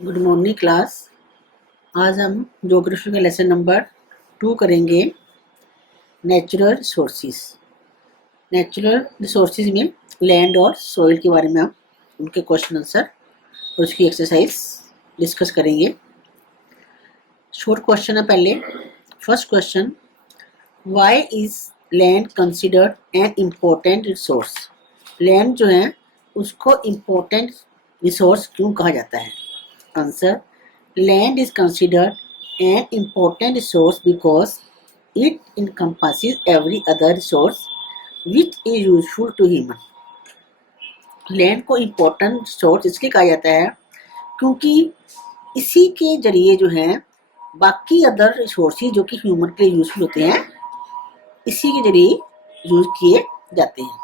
Good morning class. आज हम geography का लेसन नंबर 2 करेंगे। Natural resources. नेचुरल रिसोर्सेज में लैंड और सॉइल के बारे में हम उनके क्वेश्चन आंसर और उसकी एक्सरसाइज डिस्कस करेंगे। शॉर्ट क्वेश्चन है पहले। First question, why is land considered an important resource? Land जो है उसको इम्पोर्टेंट रिसोर्स क्यों कहा जाता है? Answer, land is considered an important resource because it encompasses every other resource which is useful to human. Land को important resource इसलिए कहा जाता है क्योंकि इसी के जरिए जो है बाकी अदर रिसोर्सेज जो कि ह्यूमन के लिए यूजफुल होते हैं इसी के जरिए यूज किए जाते हैं।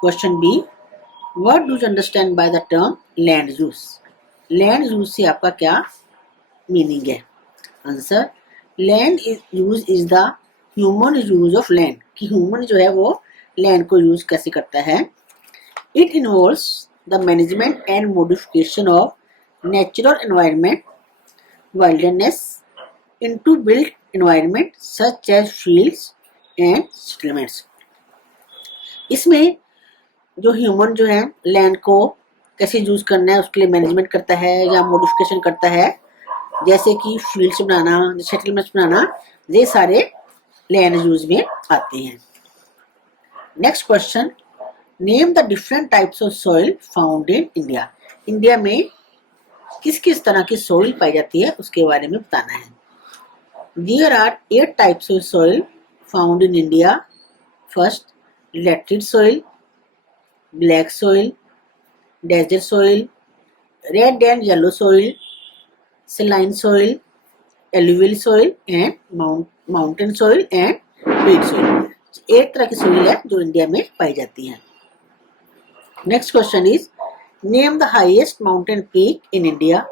Question B, what do you understand by the term land use? Land use से आपका क्या मीनिंग है? Answer, land use is the human use of land कि ह्यूमन जो है वो लैंड को यूज कैसे करता है। It involves the management and modification of natural environment wildness into built environment such as fields and settlements. इसमें जो ह्यूमन जो है लैंड को कैसे यूज करना है उसके लिए मैनेजमेंट करता है या मॉडिफिकेशन करता है, जैसे कि फील्ड्स बनाना, सेटलमेंट्स बनाना, ये सारे लैंड यूज में आते हैं। Next question, name the different types of soil found in India. India में किस किस तरह की सॉइल पाई जाती है उसके बारे में बताना है। There are 8 types of soil found in India. First, laterite soil, black soil, desert soil, red and yellow soil, saline soil, alluvial soil and mountain soil and peat soil। 8 तरह की सोइल है जो इंडिया में पाई जाती है। Next question is, name the highest mountain peak in India.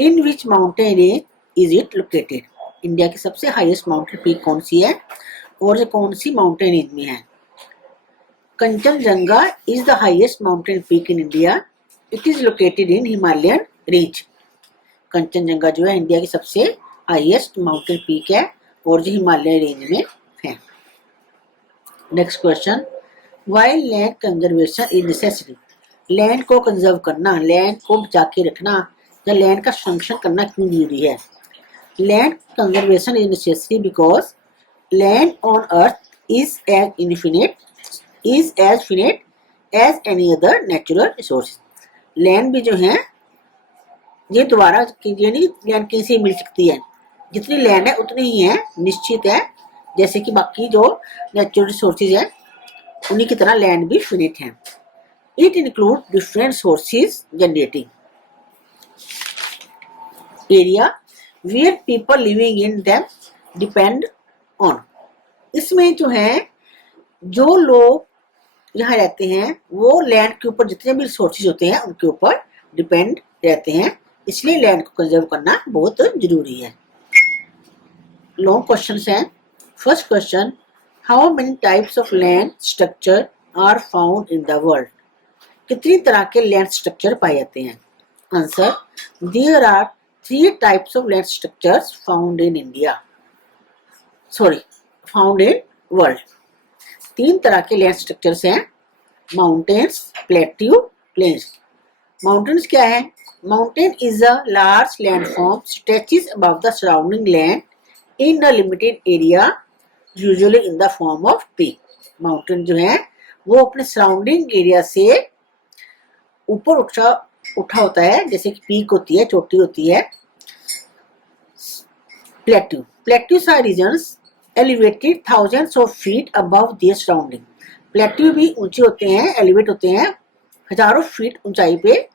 In which mountain range is it located? India की सबसे highest mountain peak कौन सी है और ये कौन सी माउंटेन रेंज में है? Kanchenjunga is the highest mountain peak in India. It is located in Himalayan range. Kanchenjunga जो है इंडिया की सबसे हाईएस्ट माउंटेन पीक है और जो हिमालय रेंज में है। Next question, why land conservation is necessary? Land को कंजर्व करना, लैंड को बचा के रखना या लैंड का संरक्षण करना क्यों जरूरी है? Land conservation is necessary because land on earth is as finite as any other natural resource. Land भी जो है ये दोबारा ये नहीं लैंड कहीं से मिल सकती है, जितनी लैंड है उतनी ही है, निश्चित है, जैसे कि बाकी जो नेचुरल रिसोर्सेज है उन्हीं की तरह लैंड भी फिनिट है। It include different sources generating area where people living in them depend on. इसमें जो है जो लोग यहाँ रहते हैं वो लैंड के ऊपर जितने भी रिसोर्सेज होते हैं उनके ऊपर डिपेंड रहते हैं, इसलिए लैंड को कंजर्व करना बहुत जरूरी है। लॉन्ग क्वेश्चंस हैं। First question, how many types of land structure are found in the world? कितनी तरह के लैंड स्ट्रक्चर पाए जाते हैं? Answer, there are 3 types of land structures found in India, found in world. 3 तरह के लैंड स्ट्रक्चर्स हैं, माउंटेन्स, प्लेट्यू, प्लेन्स। माउंटेन्स क्या है? Mountain is a large landform stretches above the surrounding land in a limited area, usually in the form of peak. Mountain जो है वो अपने surrounding area से ऊपर उठा होता है, जैसे कि पीक होती है, चोटी होती है। Plateaus are regions elevated thousands of feet above their surrounding. Plateau भी ऊंचे होते हैं, एलिवेट होते हैं हजारों फीट ऊंचाई पे,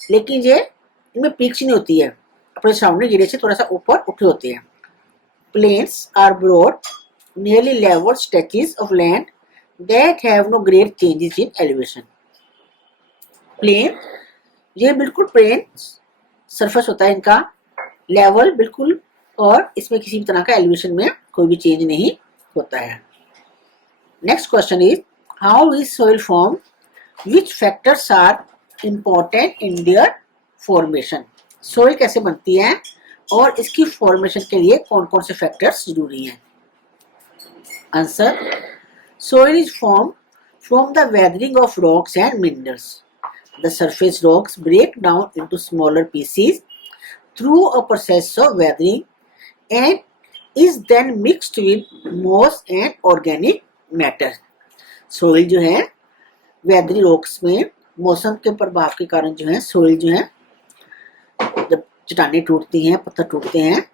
लेकिन ये इनमें पीक्स नहीं होती है, अपने सराउंडिंग एरिया से थोड़ा सा ऊपर उठे होते हैं। Plains are broad nearly level stretches of land that have no great changes in elevation. Plain ये बिल्कुल प्लेन सरफेस होता है इनका, लेवल बिल्कुल, और इसमें किसी भी तरह का एलिवेशन में कोई भी चेंज नहीं होता है। Next question is, how is soil form? Which factors are important in their formation? Soil कैसे बनती है और इसकी फॉर्मेशन के लिए कौन कौन से फैक्टर्स जरूरी हैं। Answer, soil is formed from the weathering of rocks and minerals. The surface rocks break down into smaller pieces through a process of weathering and is then mixed with moss and organic matter. Soil जो है वेदरी rocks में मौसम के प्रभाव के कारण जो है सोइल जो है जब चट्टानें टूटती हैं, पत्थर टूटते हैं,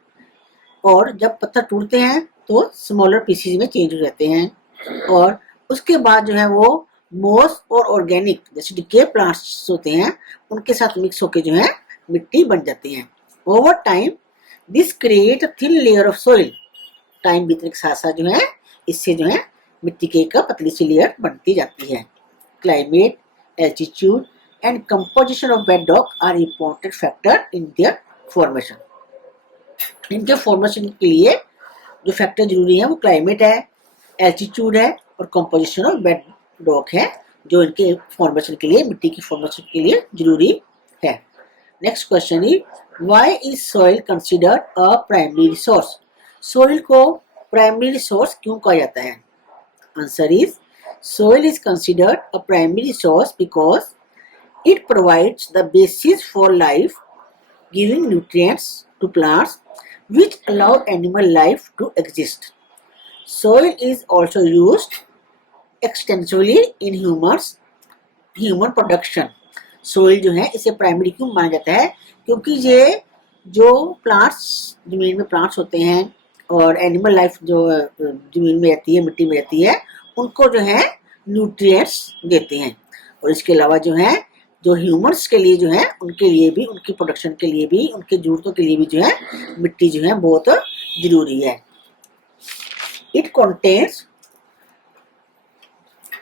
और जब पत्थर टूटते हैं तो स्मॉलर पीसीज में चेंज हो जाते हैं और उसके बाद जो है वो मोस और ऑर्गेनिक जैसे डिके प्लांट्स होते हैं उनके साथ मिक्स होकर जो है मिट्टी बन जाती है। Over time this create a thin layer of soil. Time बीतने के साथ साथ जो है इससे जो है मिट्टी की एक पतली सी लेयर बनती जाती है। Climate, altitude and composition of bedrock are important factor in their formation. इनके फॉर्मेशन के लिए जो फैक्टर जरूरी है वो क्लाइमेट है, एल्टीट्यूड है और कंपोजिशन ऑफ बेडरॉक है, जो इनके फॉर्मेशन के लिए, मिट्टी की फॉर्मेशन के लिए जरूरी है। Next question is why is soil considered a primary resource. Soil को प्राइमरी रिसोर्स क्यों कहा जाता है? Answer is soil is considered a primary source because it provides the basis for life, giving nutrients to plants which allow animal life to exist. Soil is also used extensively in human production. Soil जो है इसे primary क्यों माना जाता है? क्योंकि ये जो प्लांट्स जमीन में प्लांट्स होते हैं और एनिमल लाइफ जो जमीन में रहती है, मिट्टी में रहती है, उनको जो है न्यूट्रिएंट्स देते हैं। और इसके अलावा जो है जो ह्यूमंस के लिए जो है उनके लिए भी, उनकी प्रोडक्शन के लिए भी, उनके जरूरतों के लिए भी जो है मिट्टी जो है बहुत जरूरी है। It contains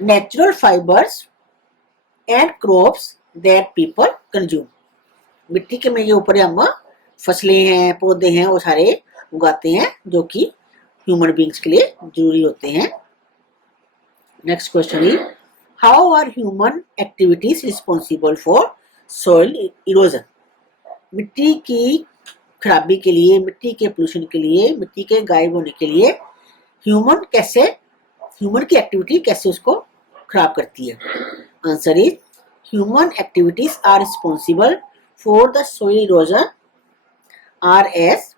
natural fibres and crops that people consume. मिट्टी के में ये ऊपर हम फसलें हैं, पौधे हैं, वो सारे उगाते हैं जो कि ह्यूमन बींग्स के लिए जरूरी होते हैं। Next question is how are human activities responsible for soil erosion. मिट्टी की खराबी के लिए, मिट्टी के पोल्यूशन के लिए, मिट्टी के गायब होने के लिए ह्यूमन की एक्टिविटी कैसे उसको खराब करती है? Answer is human activities are responsible for the soil erosion are as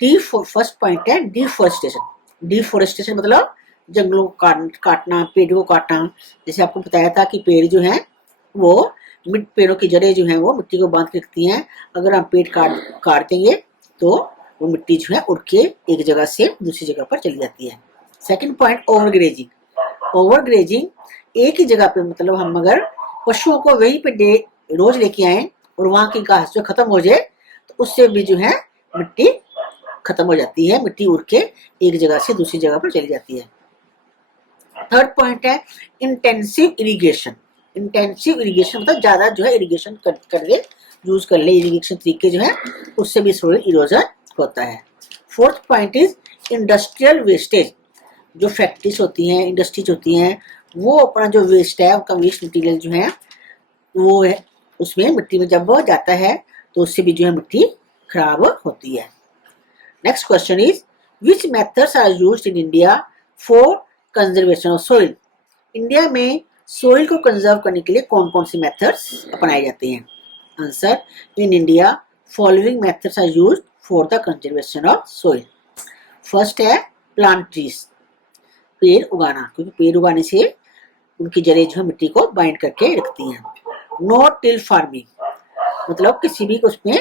first point है डिफॉरेस्टेशन। डिफॉरेस्टेशन मतलब जंगलों को काटना, पेड़ों को काटना। जैसे आपको बताया था कि पेड़ जो हैं वो पेड़ों की जड़ें जो हैं वो मिट्टी को बांध के रखती हैं। अगर हम पेड़ काट देंगे तो वो मिट्टी जो है उड़ के एक जगह से दूसरी जगह पर चली जाती है। Second point overgrazing. ओवरग्रेजिंग एक ही जगह पे, मतलब हम अगर पशुओं को वहीं पे रोज लेके आए और वहां की घास जो खत्म हो जाए तो उससे भी जो है मिट्टी खत्म हो जाती है, मिट्टी उड़ के एक जगह से दूसरी जगह पर चली जाती है। थर्ड पॉइंट है इंटेंसिव इरिगेशन। इंटेंसिव इरिगेशन मतलब ज्यादा जो है इरिगेशन यूज कर ले इरिगेशन तरीके जो है उससे भी सोइल इरोजन होता है। Fourth point is industrial wastage. जो फैक्ट्रीज होती हैं, इंडस्ट्रीज होती हैं, वो अपना जो वेस्ट है, उनका वेस्ट मटेरियल जो है वो है उसमें मिट्टी में जब वो जाता है तो उससे भी जो है मिट्टी खराब होती है। Next question is which methods are used in India for conservation of soil. India में सोइल को कंजर्व करने के लिए कौन कौन से मेथड्स अपनाए जाते हैं? Answer in India following methods are used for the conservation of soil. First है प्लांट ट्रीज, पेड़ उगाना, क्योंकि पेड़ उगाने से उनकी जड़ें जो है मिट्टी को बाइंड करके रखती हैं। नो टिल फार्मिंग मतलब किसी भी उसमें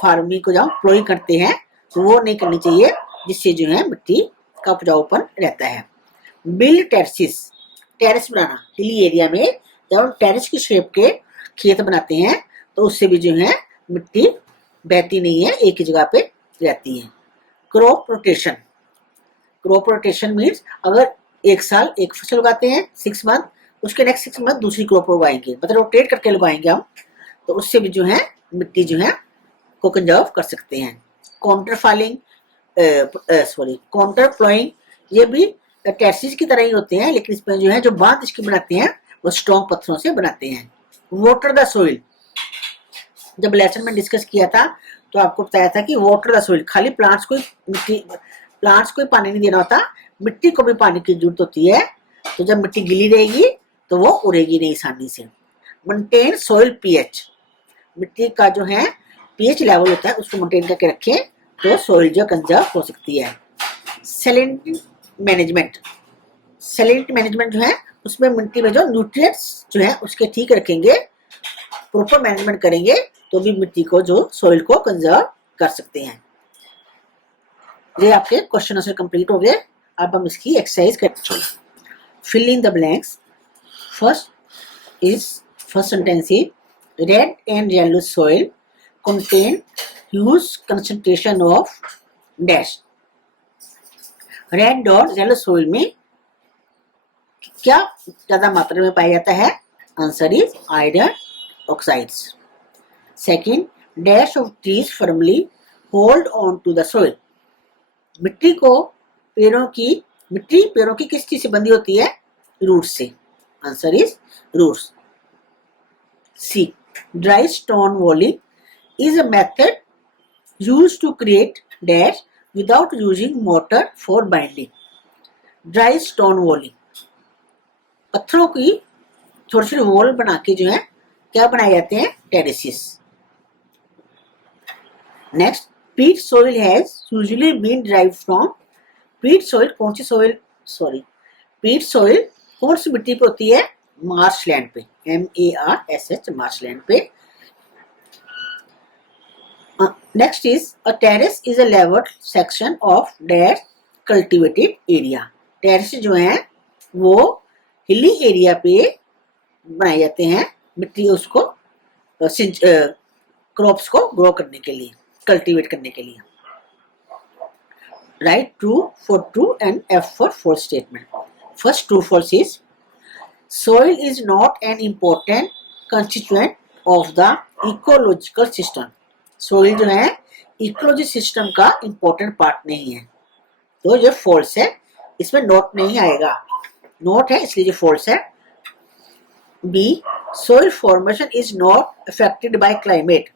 फार्मिंग को जब प्लोइंग करते हैं तो वो नहीं करनी चाहिए, जिससे जो है मिट्टी का उपजाऊपन रहता है। बिल्ड टेरेसिस, टेरेस बनाना, हिली एरिया में जब हम टेरेस की शेप के खेत बनाते हैं तो उससे भी जो है मिट्टी बहती नहीं है, एक ही जगह पे रहती है। Crop rotation, crop rotation means अगर एक साल एक फसल उगाते हैं 6 मंथ, उसके नेक्स्ट 6 मंथ दूसरी क्रॉप उगाएंगे, मतलब रोटेट करके लगाएंगे हम, तो उससे भी जो है मिट्टी जो है को कंजर्व कर सकते हैं। काउंटर प्लॉइंग, ये भी टेरेसिस की तरह ही होते हैं, लेकिन इसमें जो है जो बांध इसकी बनाते हैं वो स्ट्रॉन्ग पत्थरों से बनाते हैं। वाटर द सोइल, जब लेसन में डिस्कस किया था तो आपको बताया था कि वाटर द सोइल, खाली प्लांट्स को पानी नहीं देना होता, मिट्टी को भी पानी की जरूरत होती है। तो जब मिट्टी गीली रहेगी तो वो उड़ेगी नहीं आसानी से। मेंटेन सोइल पीएच, मिट्टी का जो है पीएच लेवल होता है उसको मेंटेन करके रखें तो सोइल जो कंजर्व हो सकती है। सैलिनिटी मैनेजमेंट, सैलिनिटी मैनेजमेंट जो है उसमें मिट्टी में जो न्यूट्रिएंट्स जो है उसके ठीक रखेंगे, प्रॉपर मैनेजमेंट करेंगे तो भी मिट्टी को जो सोइल को कंजर्व कर सकते हैं। ये आपके क्वेश्चन आंसर कंप्लीट हो गए। अब हम इसकी एक्सरसाइज करते हैं। Fill in the blanks. First sentence is red and yellow soil contain huge concentration of dash. Red और येलो सोइल में क्या ज्यादा मात्रा में पाया जाता है? Answer is iron oxides. Second, dash of trees firmly hold on to the soil. मिट्टी पेड़ों की किस चीज से बंधी होती है? रूट्स से। Answer is roots. C, dry stone walling is a method used to create dash without using mortar for binding. Dry stone walling, पत्थरों की छोटे छोटे वॉल बना के जो है क्या बनाए जाते हैं? Terraces. Next, peat soil has usually been derived from. Peat soil कौन सी मिट्टी पे होती है? मार्शलैंड पे, MARSH, मार्शलैंड पे। Next is a terrace is a levelled section of dash cultivated area. Terrace जो है वो हिली एरिया पे बनाए जाते हैं, मिट्टी उसको क्रॉप्स को ग्रो करने के लिए, कल्टीवेट करने के लिए। Right true for true and F for false statement. First true false is soil is not an important constituent of the ecological system। soil जो है इकोलॉजी सिस्टम का इंपॉर्टेंट पार्ट नहीं है, तो ये false है, इसमें नोट नहीं आएगा, नोट है इसलिए ये false है। B, soil formation is not affected by climate।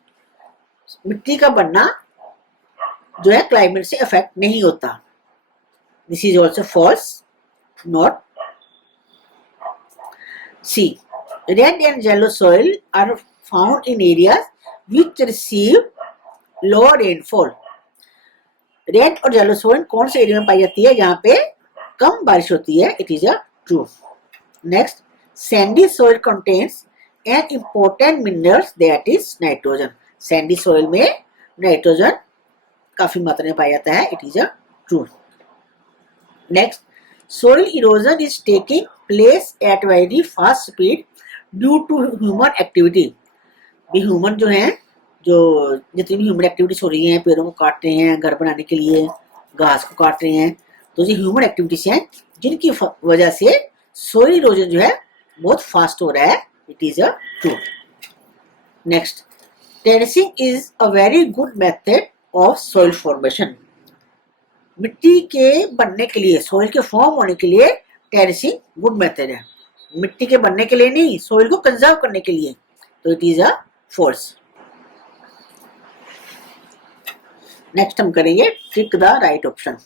मिट्टी का बनना जो है क्लाइमेट से अफेक्ट नहीं होता, this is also false, not. C, red and yellow soil are found in areas which receive lower rainfall. Red और येलो सॉइल कौन से एरिया में पाई जाती है? जहां पे कम बारिश होती है, it is a true. Next, sandy soil contains an important minerals that is nitrogen. Sandy soil में नाइट्रोजन काफी मात्रा में पाया जाता है, it is a true. Next, soil erosion is taking place at very fast speed due to human activity. Human जो है, जो जितनी भी ह्यूमन एक्टिविटीज हो रही हैं, पेड़ों को काट रहे हैं घर बनाने के लिए, घास को काट रहे हैं, तो ये ह्यूमन एक्टिविटीज हैं जिनकी वजह से सोइल इरोजन जो है बहुत फास्ट हो रहा है, it is a true. Next, terracing is a very good method of soil formation. मिट्टी के बनने के लिए, सोइल के फॉर्म होने के लिए टेरेसिंग गुड मेथड है, मिट्टी के बनने के लिए नहीं, सोइल को कंजर्व करने के लिए, तो it is a false. Next हम करेंगे tick the right option.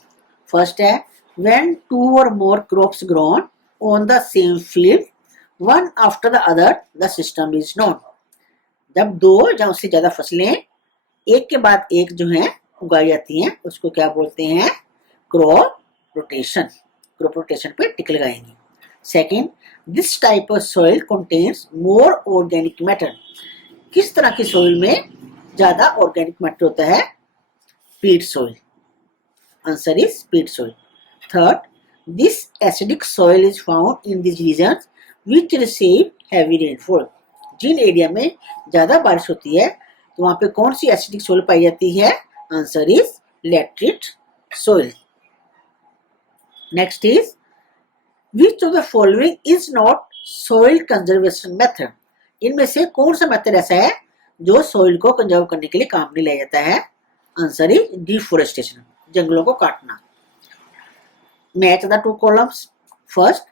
First है व्हेन टू और more crops grown on the same field one after the other the system is known. जब दो या उससे ज्यादा फसलें एक के बाद एक जो है उगाई जाती हैं उसको क्या बोलते हैं? Crop rotation. क्रॉप रोटेशन पे टिक लगाएंगे। Second, this type of soil contains more organic matter. किस तरह की सॉइल में ज्यादा ऑर्गेनिक मैटर होता है? Peat soil. Answer is peat soil. Third, this acidic soil is found in this region which receive heavy rainfall. जिन area में ज्यादा बारिश होती है तो वहां पे कौन सी एसिडिक सॉइल पाई जाती है? Answer is laterite soil. Next is which of the following is not soil conservation method. इनमें से कौन सा मेथड ऐसा है जो सॉइल को कंजर्व करने के लिए काम नहीं लिया जाता है? आंसर इज डिफोरेस्टेशन, जंगलों को काटना। Match the two columns. First,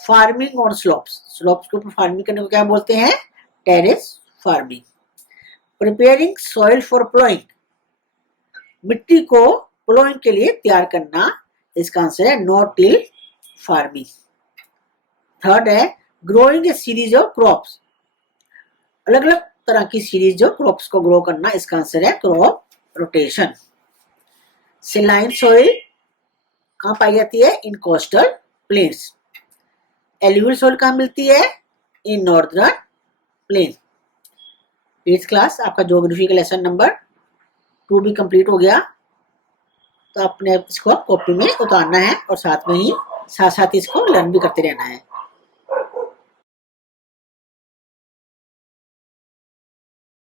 farming on slopes. Slopes के ऊपर फार्मिंग करने को क्या बोलते हैं? Terrace farming. Preparing soil for ploughing, मिट्टी को प्लोइंग के लिए तैयार करना, इसका आंसर है नो टिल फार्मिंग। थर्ड है growing A series of crops, अलग अलग तरह की सीरीज जो क्रॉप्स को ग्रो करना, इसका आंसर है क्रॉप रोटेशन। सेलाइन सॉइल कहाँ पाई जाती है? इन कोस्टल प्लेन्स। एल्यूवियल सॉइल कहाँ मिलती है? In northern plain. 8th class आपका ज्योग्राफी का लेसन नंबर 2 भी कंप्लीट हो गया। तो आपने इसको कॉपी में उतारना है और साथ में ही साथ साथ इसको लर्न भी करते रहना है।